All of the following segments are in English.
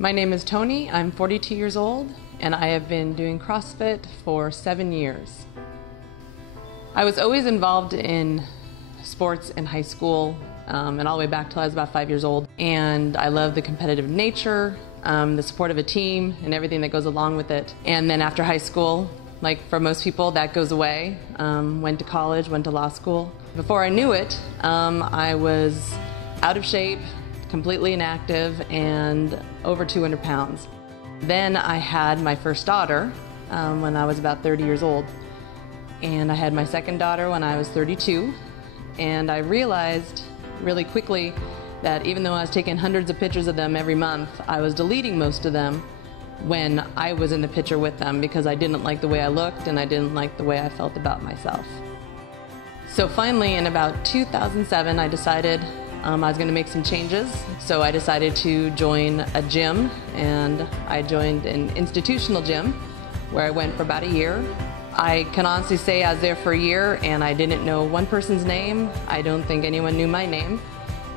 My name is Tony, I'm 42 years old, and I have been doing CrossFit for 7 years. I was always involved in sports in high school and all the way back till I was about 5 years old. And I love the competitive nature, the support of a team, and everything that goes along with it. And then after high school, like for most people, that goes away. Went to college, went to law school. Before I knew it, I was out of shape, completely inactive, and over 200 pounds. Then I had my first daughter when I was about 30 years old. And I had my second daughter when I was 32. And I realized really quickly that even though I was taking hundreds of pictures of them every month, I was deleting most of them when I was in the picture with them because I didn't like the way I looked and I didn't like the way I felt about myself. So finally, in about 2007, I decided I was going to make some changes. So I decided to join a gym, and I joined an institutional gym where I went for about a year. I can honestly say I was there for a year and I didn't know one person's name. I don't think anyone knew my name,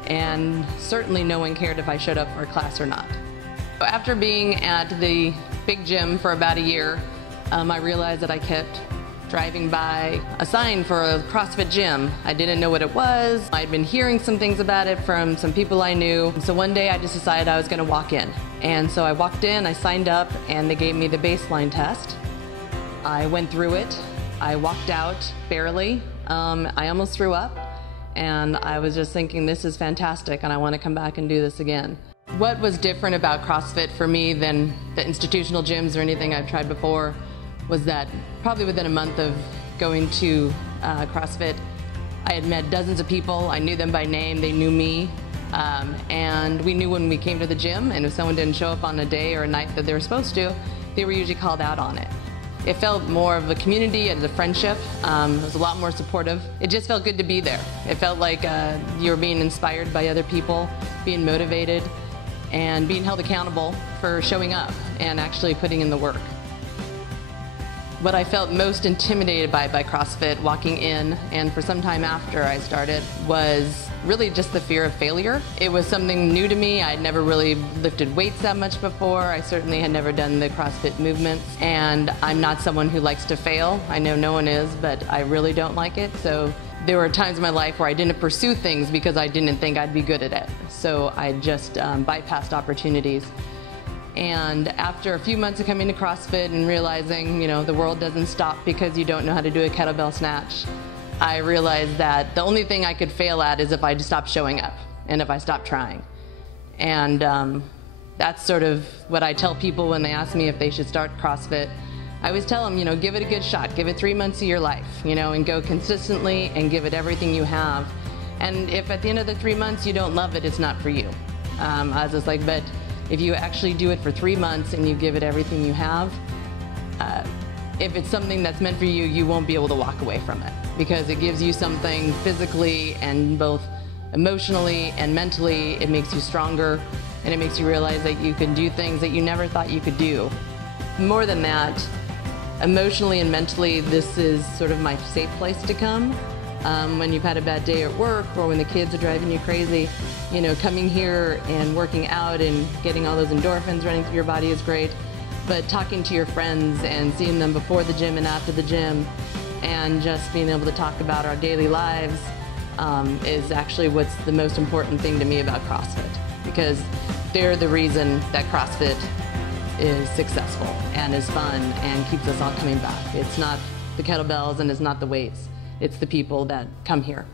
and certainly no one cared if I showed up for a class or not. After being at the big gym for about a year, I realized that I kept driving by a sign for a CrossFit gym. I didn't know what it was. I'd been hearing some things about it from some people I knew. So one day I just decided I was going to walk in. And so I walked in, I signed up, and they gave me the baseline test. I went through it. I walked out barely. I almost threw up. And I was just thinking, this is fantastic, and I want to come back and do this again. What was different about CrossFit for me than the institutional gyms or anything I've tried before was that probably within a month of going to CrossFit, I had met dozens of people. I knew them by name, they knew me, and we knew when we came to the gym, and if someone didn't show up on a day or a night that they were supposed to, they were usually called out on it. It felt more of a community and a friendship. It was a lot more supportive. It just felt good to be there. It felt like you were being inspired by other people, being motivated, and being held accountable for showing up and actually putting in the work. What I felt most intimidated by CrossFit walking in, and for some time after I started, was really just the fear of failure. It was something new to me. I'd never really lifted weights that much before. I certainly had never done the CrossFit movements, and I'm not someone who likes to fail. I know no one is, but I really don't like it. So there were times in my life where I didn't pursue things because I didn't think I'd be good at it. So I just bypassed opportunities. And after a few months of coming to CrossFit and realizing, the world doesn't stop because you don't know how to do a kettlebell snatch, I realized that the only thing I could fail at is if I stopped showing up and if I stopped trying. And that's sort of what I tell people when they ask me if they should start CrossFit. I always tell them, give it a good shot, give it 3 months of your life, and go consistently and give it everything you have. And if at the end of the 3 months you don't love it, it's not for you. I was just like, but if you actually do it for 3 months and you give it everything you have, if it's something that's meant for you, you won't be able to walk away from it, because it gives you something physically and both emotionally and mentally. It makes you stronger, and it makes you realize that you can do things that you never thought you could do. More than that, emotionally and mentally, this is sort of my safe place to come. When you've had a bad day at work or when the kids are driving you crazy, coming here and working out and getting all those endorphins running through your body is great. But talking to your friends and seeing them before the gym and after the gym, and just being able to talk about our daily lives is actually what's the most important thing to me about CrossFit, because they're the reason that CrossFit is successful and is fun and keeps us all coming back. It's not the kettlebells and it's not the weights. It's the people that come here.